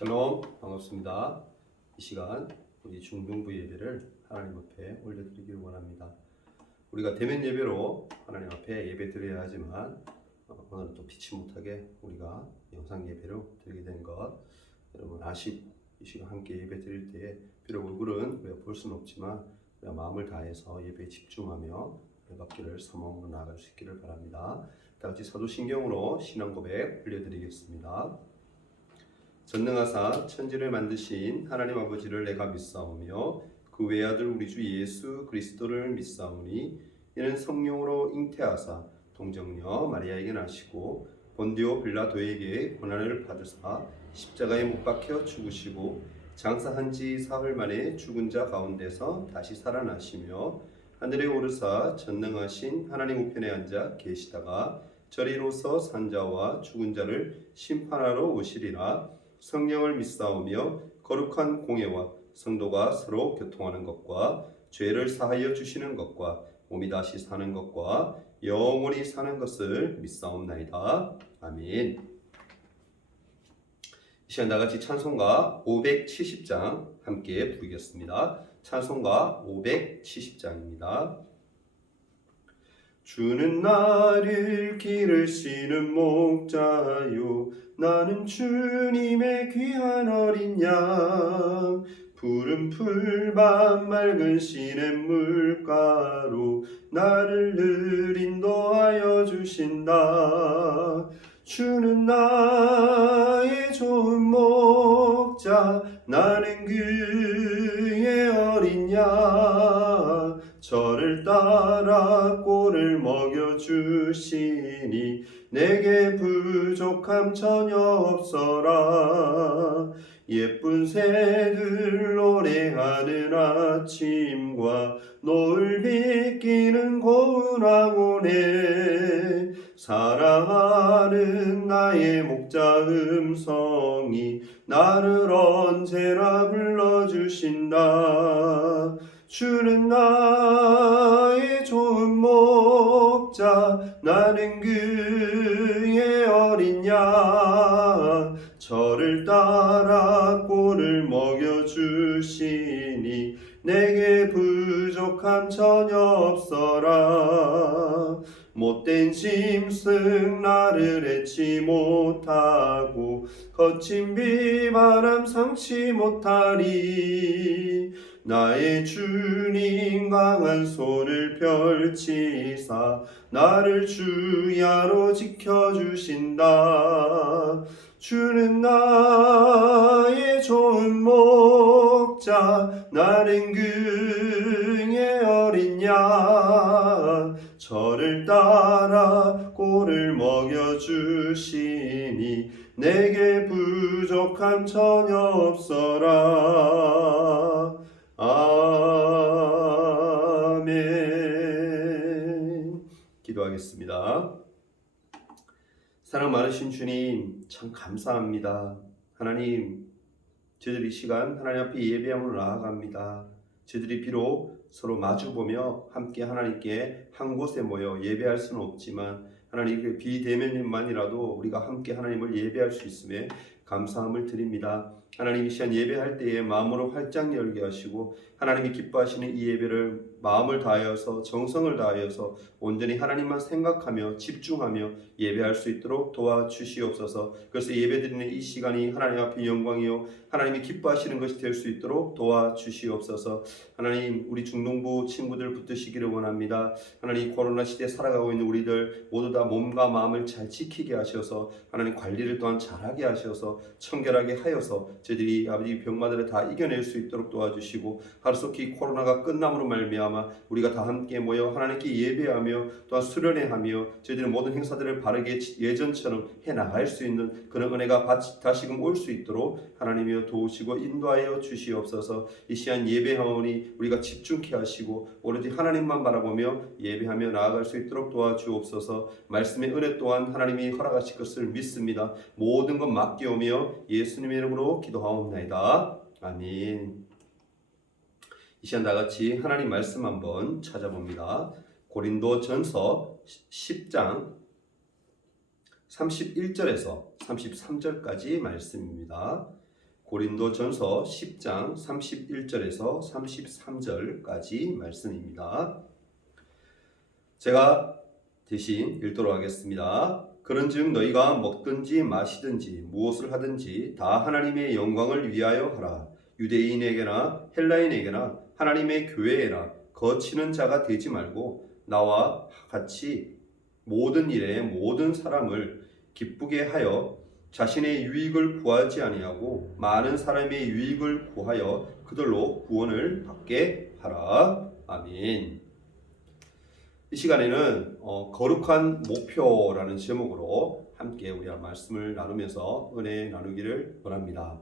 샬롬, 반갑습니다. 이 시간 우리 중등부 예배를 하나님 앞에 올려드리기를 원합니다. 우리가 대면 예배로 하나님 앞에 예배 드려야 하지만 오늘은 또 피치 못하게 우리가 영상 예배로 드리게 된 것 여러분 아쉽. 이 시간 함께 예배 드릴 때에 비록 얼굴은 우리가 볼 수는 없지만 우리가 마음을 다해서 예배에 집중하며 받기를 사모함으로 나아갈 수 있기를 바랍니다. 다 같이 사도신경으로 신앙 고백 올려드리겠습니다. 전능하사 천지를 만드신 하나님 아버지를 내가 믿사오며 그 외아들 우리 주 예수 그리스도를 믿사오니 이는 성령으로 잉태하사 동정녀 마리아에게 나시고 본디오 빌라도에게 고난을 받으사 십자가에 못 박혀 죽으시고 장사한 지 사흘 만에 죽은 자 가운데서 다시 살아나시며 하늘에 오르사 전능하신 하나님 우편에 앉아 계시다가 저리로서 산 자와 죽은 자를 심판하러 오시리라. 성령을 믿사오며 거룩한 공예와 성도가 서로 교통하는 것과 죄를 사하여 주시는 것과 몸이 다시 사는 것과 영원히 사는 것을 믿사옵나이다. 아멘. 이 시간 나같이 찬송가 570장 함께 부르겠습니다. 찬송가 570장입니다. 주는 나를 기르시는 목자요 나는 주님의 귀한 어린 양 푸른 풀밭 맑은 시냇 물가로 나를 늘 인도하여 주신다. 주는 나의 좋은 목자 나는 그의 어린 양 저를 따라 꼴을 먹여주시니 내게 부족함 전혀 없어라. 예쁜 새들 노래하는 아침과 노을 비끼는 고운 황혼에 사랑하는 나의 목자 음성이 나를 언제나 불러주신다. 주는 나의 좋은 목자 나는 그의 어린 양 저를 따라 꼴을 먹여주시니 내게 부족함 전혀 없어라. 못된 짐승 나를 해치 못하고 거친 비바람 상치 못하리. 나의 주님 강한 손을 펼치사 나를 주야로 지켜주신다. 주는 나의 좋은 목자 나는 그의 어린 양 저를 따라 꼴을 먹여주시니 내게 부족함 전혀 없어라. 아멘. 기도하겠습니다. 사랑 많으신 주님 참 감사합니다. 하나님 저희들이 이 시간 하나님 앞에 예배함으로 나아갑니다. 저희들이 비록 서로 마주보며 함께 하나님께 한 곳에 모여 예배할 수는 없지만 하나님 그 비대면만이라도 우리가 함께 하나님을 예배할 수 있음에 감사함을 드립니다. 하나님 이 시간 예배할 때에 마음으로 활짝 열게 하시고 하나님이 기뻐하시는 이 예배를 마음을 다하여서 정성을 다하여서 온전히 하나님만 생각하며 집중하며 예배할 수 있도록 도와주시옵소서. 그래서 예배드리는 이 시간이 하나님 앞에 영광이요 하나님이 기뻐하시는 것이 될 수 있도록 도와주시옵소서. 하나님 우리 중동부 친구들 붙드시기를 원합니다. 하나님 코로나 시대에 살아가고 있는 우리들 모두 다 몸과 마음을 잘 지키게 하셔서 하나님 관리를 또한 잘하게 하셔서 청결하게 하여서 저희들이 아버지 병마들을 다 이겨낼 수 있도록 도와주시고 하루속히 코로나가 끝남으로 말미암아 우리가 다 함께 모여 하나님께 예배하며 또한 수련회하며 저희들의 모든 행사들을 바르게 예전처럼 해나갈 수 있는 그런 은혜가 다시금 올 수 있도록 하나님이여 도우시고 인도하여 주시옵소서. 이 시간 예배하오니 우리가 집중케 하시고 오로지 하나님만 바라보며 예배하며 나아갈 수 있도록 도와주옵소서. 말씀의 은혜 또한 하나님이 허락하실 것을 믿습니다. 모든 것 맡기오며 예수님의 이름으로 기도하옵나이다. 아멘. 이 시간 다같이 하나님 말씀 한번 찾아봅니다. 고린도전서 10장 31절에서 33절까지 말씀입니다. 고린도전서 10장 31절에서 33절까지 말씀입니다. 제가 대신 읽도록 하겠습니다. 그런즉 너희가 먹든지 마시든지 무엇을 하든지 다 하나님의 영광을 위하여 하라. 유대인에게나 헬라인에게나 하나님의 교회에나 거치는 자가 되지 말고 나와 같이 모든 일에 모든 사람을 기쁘게 하여 자신의 유익을 구하지 아니하고 많은 사람의 유익을 구하여 그들로 구원을 받게 하라. 아멘. 이 시간에는 거룩한 목표라는 제목으로 함께 우리가 말씀을 나누면서 은혜 나누기를 원합니다.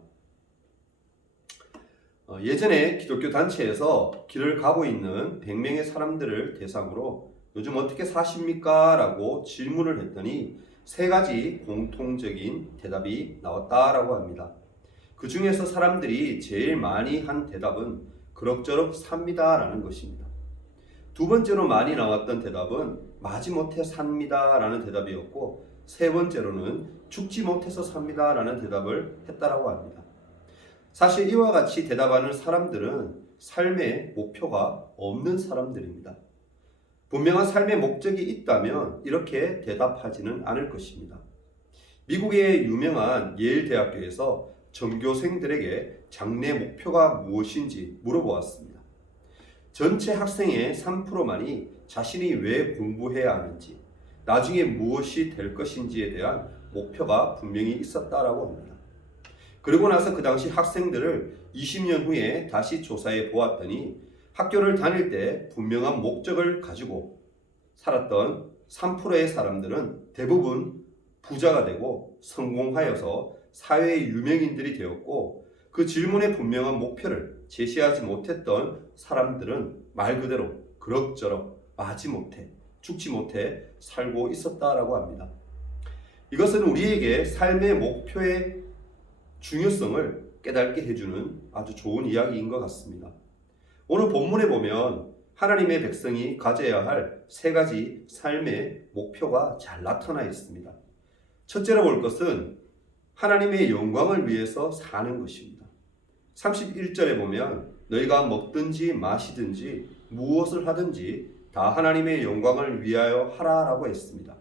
예전에 기독교 단체에서 길을 가고 있는 100명의 사람들을 대상으로 요즘 어떻게 사십니까? 라고 질문을 했더니 세 가지 공통적인 대답이 나왔다라고 합니다. 그 중에서 사람들이 제일 많이 한 대답은 그럭저럭 삽니다 라는 것입니다. 두 번째로 많이 나왔던 대답은 마지못해 삽니다 라는 대답이었고, 세 번째로는 죽지 못해서 삽니다 라는 대답을 했다라고 합니다. 사실 이와 같이 대답하는 사람들은 삶의 목표가 없는 사람들입니다. 분명한 삶의 목적이 있다면 이렇게 대답하지는 않을 것입니다. 미국의 유명한 예일 대학교에서 전교생들에게 장래 목표가 무엇인지 물어보았습니다. 전체 학생의 3%만이 자신이 왜 공부해야 하는지, 나중에 무엇이 될 것인지에 대한 목표가 분명히 있었다라고 합니다. 그리고 나서 그 당시 학생들을 20년 후에 다시 조사해 보았더니 학교를 다닐 때 분명한 목적을 가지고 살았던 3%의 사람들은 대부분 부자가 되고 성공하여서 사회의 유명인들이 되었고, 그 질문에 분명한 목표를 제시하지 못했던 사람들은 말 그대로 그럭저럭 마지못해 죽지 못해 살고 있었다라고 합니다. 이것은 우리에게 삶의 목표의 중요성을 깨닫게 해주는 아주 좋은 이야기인 것 같습니다. 오늘 본문에 보면 하나님의 백성이 가져야 할 세 가지 삶의 목표가 잘 나타나 있습니다. 첫째로 볼 것은 하나님의 영광을 위해서 사는 것입니다. 31절에 보면 너희가 먹든지 마시든지 무엇을 하든지 다 하나님의 영광을 위하여 하라라고 했습니다.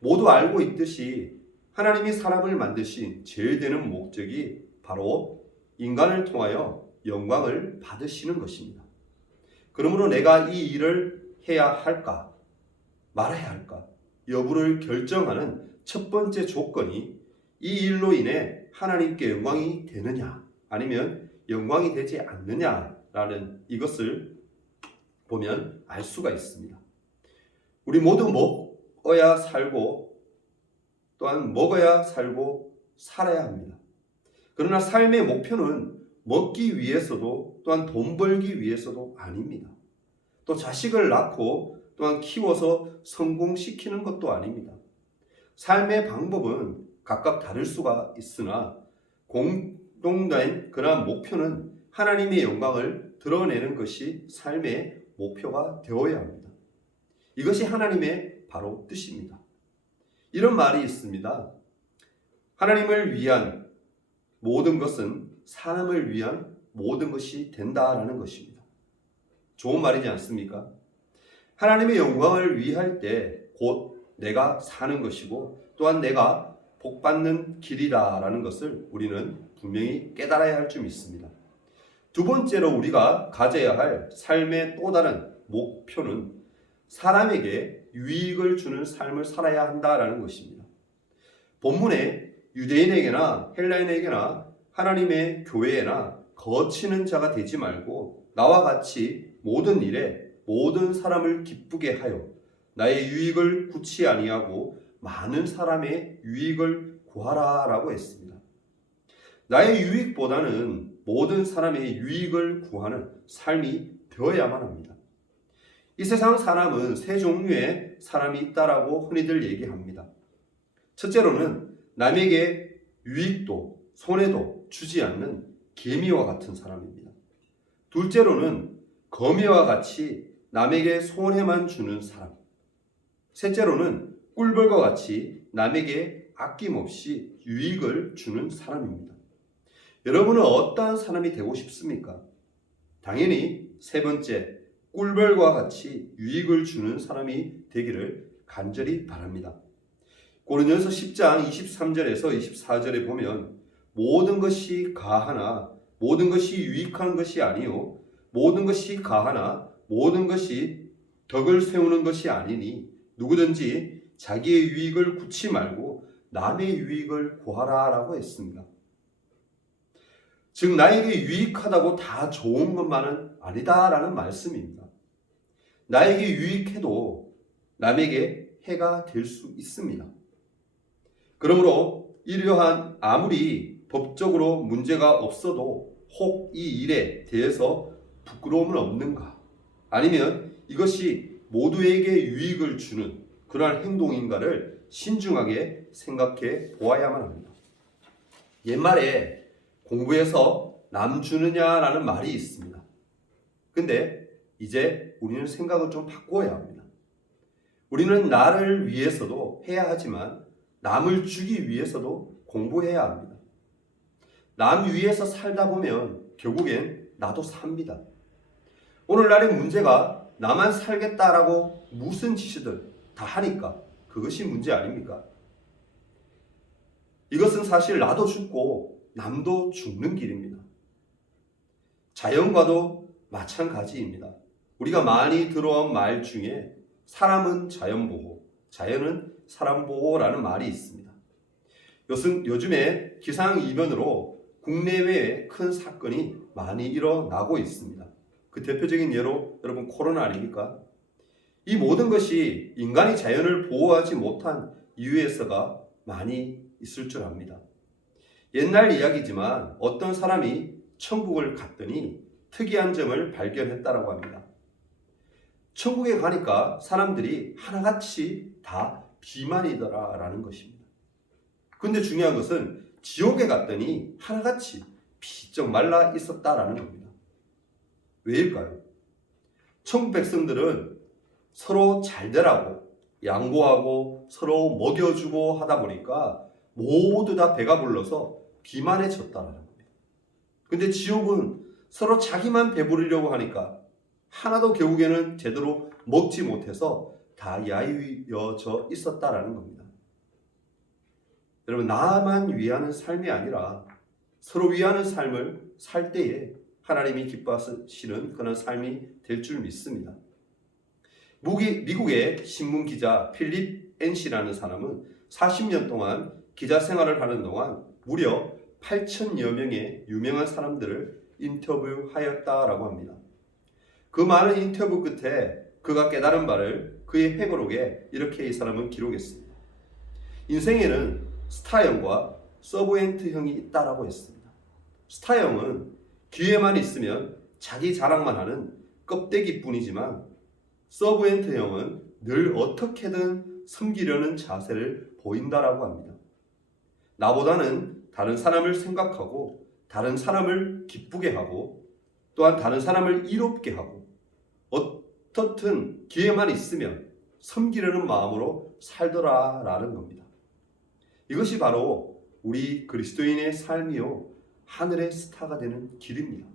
모두 알고 있듯이 하나님이 사람을 만드신 제일 되는 목적이 바로 인간을 통하여 영광을 받으시는 것입니다. 그러므로 내가 이 일을 해야 할까 말아야 할까 여부를 결정하는 첫 번째 조건이 이 일로 인해 하나님께 영광이 되느냐 아니면 영광이 되지 않느냐라는 이것을 보면 알 수가 있습니다. 우리 모두 먹어야 살고 또한 먹어야 살고 살아야 합니다. 그러나 삶의 목표는 먹기 위해서도 또한 돈 벌기 위해서도 아닙니다. 또 자식을 낳고 또한 키워서 성공시키는 것도 아닙니다. 삶의 방법은 각각 다를 수가 있으나 공동된 그러한 목표는 하나님의 영광을 드러내는 것이 삶의 목표가 되어야 합니다. 이것이 하나님의 바로 뜻입니다. 이런 말이 있습니다. 하나님을 위한 모든 것은 사람을 위한 모든 것이 된다라는 것입니다. 좋은 말이지 않습니까? 하나님의 영광을 위할 때 곧 내가 사는 것이고 또한 내가 복받는 길이다라는 것을 우리는 분명히 깨달아야 할 줄 믿습니다. 두 번째로 우리가 가져야 할 삶의 또 다른 목표는 사람에게 유익을 주는 삶을 살아야 한다라는 것입니다. 본문에 유대인에게나 헬라인에게나 하나님의 교회에나 거치는 자가 되지 말고 나와 같이 모든 일에 모든 사람을 기쁘게 하여 나의 유익을 구치 아니하고 많은 사람의 유익을 구하라라고 했습니다. 나의 유익보다는 모든 사람의 유익을 구하는 삶이 되어야만 합니다. 이 세상 사람은 세 종류의 사람이 있다라고 흔히들 얘기합니다. 첫째로는 남에게 유익도 손해도 주지 않는 개미와 같은 사람입니다. 둘째로는 거미와 같이 남에게 손해만 주는 사람. 셋째로는 꿀벌과 같이 남에게 아낌없이 유익을 주는 사람입니다. 여러분은 어떠한 사람이 되고 싶습니까? 당연히 세 번째, 꿀벌과 같이 유익을 주는 사람이 되기를 간절히 바랍니다. 고린도전서 10장 23절에서 24절에 보면 모든 것이 가하나 모든 것이 유익한 것이 아니요 모든 것이 가하나 모든 것이 덕을 세우는 것이 아니니 누구든지 자기의 유익을 구치 말고 남의 유익을 구하라라고 했습니다. 즉 나에게 유익하다고 다 좋은 것만은 아니다라는 말씀입니다. 나에게 유익해도 남에게 해가 될 수 있습니다. 그러므로 이러한 아무리 법적으로 문제가 없어도 혹 이 일에 대해서 부끄러움은 없는가? 아니면 이것이 모두에게 유익을 주는 그러한 행동인가를 신중하게 생각해 보아야만 합니다. 옛말에 공부해서 남 주느냐라는 말이 있습니다. 근데 이제 우리는 생각을 좀 바꿔야 합니다. 우리는 나를 위해서도 해야 하지만 남을 주기 위해서도 공부해야 합니다. 남 위해서 살다 보면 결국엔 나도 삽니다. 오늘날의 문제가 나만 살겠다라고 무슨 짓이든 다 하니까 그것이 문제 아닙니까? 이것은 사실 나도 죽고 남도 죽는 길입니다. 자연과도 마찬가지입니다. 우리가 많이 들어온 말 중에 사람은 자연보호, 자연은 사람보호라는 말이 있습니다. 요즘에 기상이변으로 국내외에 큰 사건이 많이 일어나고 있습니다. 그 대표적인 예로 여러분 코로나 아닙니까? 이 모든 것이 인간이 자연을 보호하지 못한 이유에서가 많이 있을 줄 압니다. 옛날 이야기지만 어떤 사람이 천국을 갔더니 특이한 점을 발견했다라고 합니다. 천국에 가니까 사람들이 하나같이 다 비만이더라라는 것입니다. 근데 중요한 것은 지옥에 갔더니 하나같이 비쩍 말라 있었다라는 겁니다. 왜일까요? 천국 백성들은 서로 잘 되라고 양보하고 서로 먹여주고 하다 보니까 모두 다 배가 불러서 비만해졌다라는 겁니다. 근데 지옥은 서로 자기만 배부르려고 하니까 하나도 결국에는 제대로 먹지 못해서 다 야위어져 있었다라는 겁니다. 여러분, 나만 위하는 삶이 아니라 서로 위하는 삶을 살 때에 하나님이 기뻐하시는 그런 삶이 될 줄 믿습니다. 미국의 신문 기자 필립 NC라는 사람은 40년 동안 기자 생활을 하는 동안 무려 8,000여 명의 유명한 사람들을 인터뷰하였다라고 합니다. 그 많은 인터뷰 끝에 그가 깨달은 바를 그의 회고록에 이렇게 이 사람은 기록했습니다. 인생에는 스타형과 서브엔트형이 있다라고 했습니다. 스타형은 기회만 있으면 자기 자랑만 하는 껍데기뿐이지만 서브엔트형은 늘 어떻게든 섬기려는 자세를 보인다라고 합니다. 나보다는 다른 사람을 생각하고 다른 사람을 기쁘게 하고 또한 다른 사람을 이롭게 하고 어떻든 기회만 있으면 섬기려는 마음으로 살더라라는 겁니다. 이것이 바로 우리 그리스도인의 삶이요 하늘의 스타가 되는 길입니다.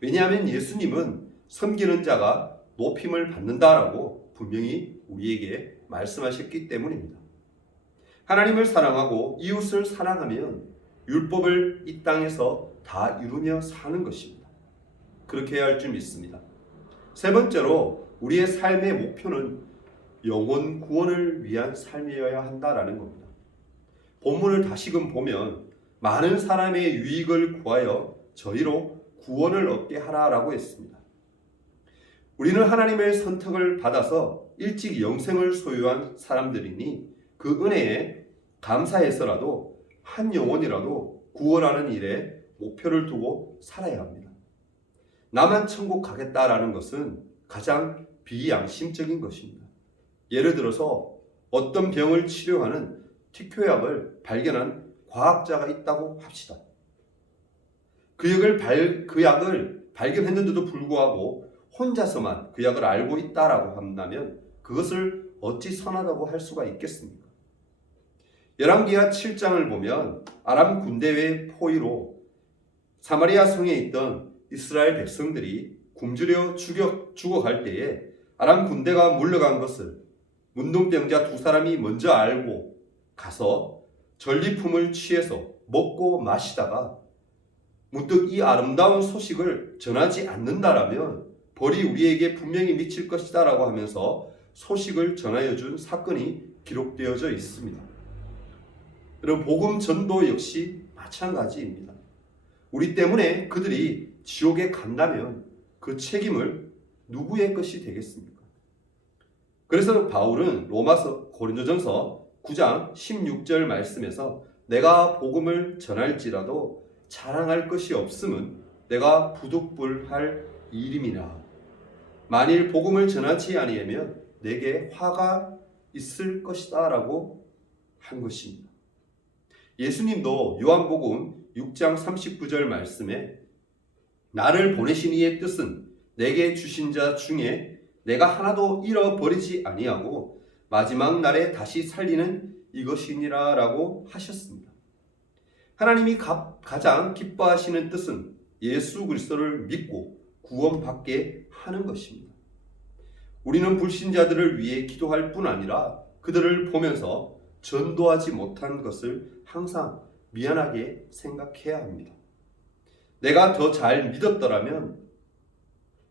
왜냐하면 예수님은 섬기는 자가 높임을 받는다라고 분명히 우리에게 말씀하셨기 때문입니다. 하나님을 사랑하고 이웃을 사랑하면 율법을 이 땅에서 다 이루며 사는 것입니다. 그렇게 해야 할 줄 믿습니다. 세 번째로 우리의 삶의 목표는 영혼 구원을 위한 삶이어야 한다라는 겁니다. 본문을 다시금 보면 많은 사람의 유익을 구하여 저희로 구원을 얻게 하라라고 했습니다. 우리는 하나님의 선택을 받아서 일찍 영생을 소유한 사람들이니 그 은혜에 감사해서라도 한 영혼이라도 구원하는 일에 목표를 두고 살아야 합니다. 나만 천국 가겠다라는 것은 가장 비양심적인 것입니다. 예를 들어서 어떤 병을 치료하는 특효약을 발견한 과학자가 있다고 합시다. 그 약을 발견했는데도 불구하고 혼자서만 그 약을 알고 있다라고 한다면 그것을 어찌 선하다고 할 수가 있겠습니까? 열왕기하 7장을 보면 아람 군대의 포위로 사마리아 성에 있던 이스라엘 백성들이 굶주려 죽어갈 때에 아람 군대가 물러간 것을 문둥병자 두 사람이 먼저 알고 가서 전리품을 취해서 먹고 마시다가 문득 이 아름다운 소식을 전하지 않는다라면 벌이 우리에게 분명히 미칠 것이다 라고 하면서 소식을 전하여 준 사건이 기록되어져 있습니다. 여러분, 복음 전도 역시 마찬가지입니다. 우리 때문에 그들이 지옥에 간다면 그 책임을 누구의 것이 되겠습니까? 그래서 바울은 로마서 고린도전서 9장 16절 말씀에서 내가 복음을 전할지라도 자랑할 것이 없음은 내가 부득불할 일임이라. 만일 복음을 전하지 아니하면 내게 화가 있을 것이다 라고 한 것입니다. 예수님도 요한복음 6장 39절 말씀에 나를 보내신 이의 뜻은 내게 주신 자 중에 내가 하나도 잃어버리지 아니하고 마지막 날에 다시 살리는 이것이니라 라고 하셨습니다. 하나님이 가장 기뻐하시는 뜻은 예수 그리스도를 믿고 구원받게 하는 것입니다. 우리는 불신자들을 위해 기도할 뿐 아니라 그들을 보면서 전도하지 못한 것을 항상 미안하게 생각해야 합니다. 내가 더 잘 믿었더라면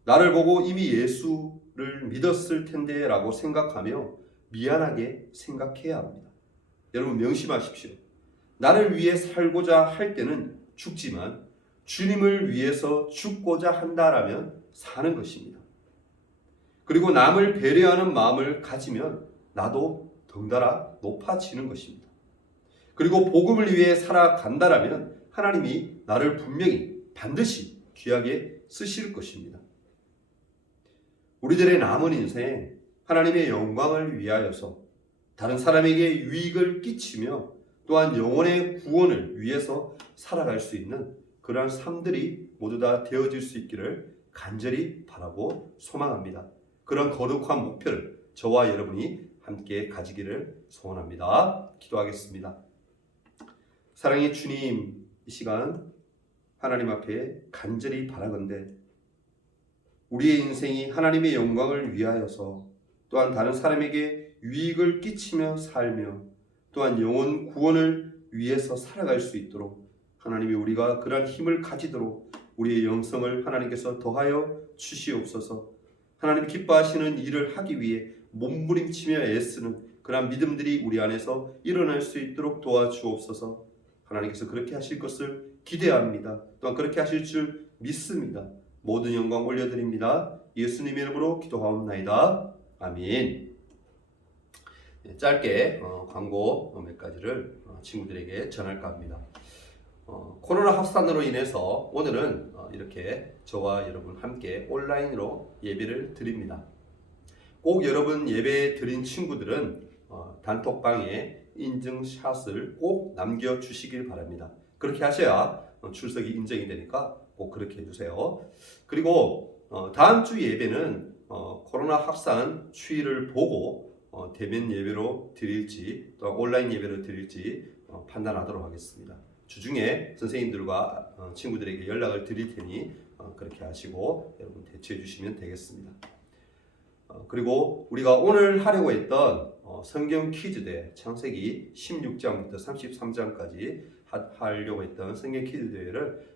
나를 보고 이미 예수를 믿었을 텐데 라고 생각하며 미안하게 생각해야 합니다. 여러분 명심하십시오. 나를 위해 살고자 할 때는 죽지만 주님을 위해서 죽고자 한다라면 사는 것입니다. 그리고 남을 배려하는 마음을 가지면 나도 덩달아 높아지는 것입니다. 그리고 복음을 위해 살아간다라면 하나님이 나를 분명히 반드시 귀하게 쓰실 것입니다. 우리들의 남은 인생 하나님의 영광을 위하여서 다른 사람에게 유익을 끼치며 또한 영혼의 구원을 위해서 살아갈 수 있는 그러한 삶들이 모두 다 되어질 수 있기를 간절히 바라고 소망합니다. 그런 거룩한 목표를 저와 여러분이 함께 가지기를 소원합니다. 기도하겠습니다. 사랑의 주님, 이 시간 하나님 앞에 간절히 바라건대 우리의 인생이 하나님의 영광을 위하여서 또한 다른 사람에게 유익을 끼치며 살며 또한 영혼 구원을 위해서 살아갈 수 있도록 하나님이 우리가 그러한 힘을 가지도록 우리의 영성을 하나님께서 더하여 주시옵소서. 하나님 기뻐하시는 일을 하기 위해 몸부림치며 애쓰는 그러한 믿음들이 우리 안에서 일어날 수 있도록 도와주옵소서. 하나님께서 그렇게 하실 것을 기대합니다. 또한 그렇게 하실 줄 믿습니다. 모든 영광 올려드립니다. 예수님 이름으로 기도하옵나이다. 아멘. 짧게 광고 몇 가지를 친구들에게 전할까 합니다. 코로나 확산으로 인해서 오늘은 이렇게 저와 여러분 함께 온라인으로 예배를 드립니다. 꼭 여러분 예배 드린 친구들은 단톡방에 인증샷을 꼭 남겨주시길 바랍니다. 그렇게 하셔야 출석이 인정이 되니까 꼭 그렇게 해주세요. 그리고 다음 주 예배는 코로나 확산 추이를 보고 대면 예배로 드릴지 또 온라인 예배로 드릴지 판단하도록 하겠습니다. 주중에 선생님들과 친구들에게 연락을 드릴 테니 그렇게 하시고 여러분 대처해 주시면 되겠습니다. 그리고 우리가 오늘 하려고 했던 성경 퀴즈대회, 창세기 16장부터 33장까지 하려고 했던 성경 퀴즈대회를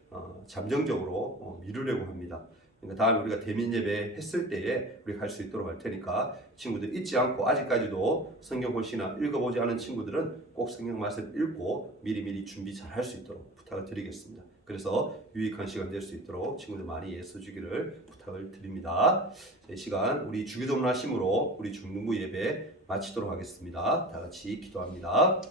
잠정적으로 미루려고 합니다. 그러니까 다음에 우리가 대면 예배 했을 때에 우리가 할 수 있도록 할 테니까 친구들 잊지 않고 아직까지도 성경 혹시나 읽어보지 않은 친구들은 꼭 성경 말씀 읽고 미리미리 준비 잘 할 수 있도록 부탁을 드리겠습니다. 그래서 유익한 시간 될 수 있도록 친구들 많이 애써 주기를 부탁을 드립니다. 이 시간 우리 주기도문하심으로 우리 중등부 예배 마치도록 하겠습니다. 다 같이 기도합니다.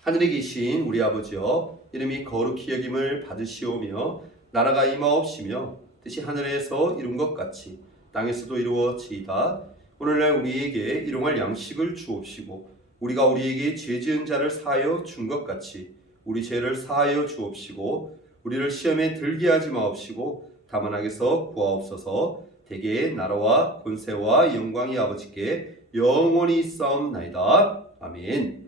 하늘에 계신 우리 아버지여, 이름이 거룩히 여김을 받으시오며 나라가 임하옵시며 뜻이 하늘에서 이룬 것 같이 땅에서도 이루어지이다. 오늘날 우리에게 일용할 양식을 주옵시고 우리가 우리에게 죄 지은 자를 사하여 준 것 같이 우리 죄를 사하여 주옵시고 우리를 시험에 들게 하지 마옵시고 다만 악에서 구하옵소서. 대개의 나라와 권세와 영광이 아버지께 영원히 있사옵나이다. 아멘.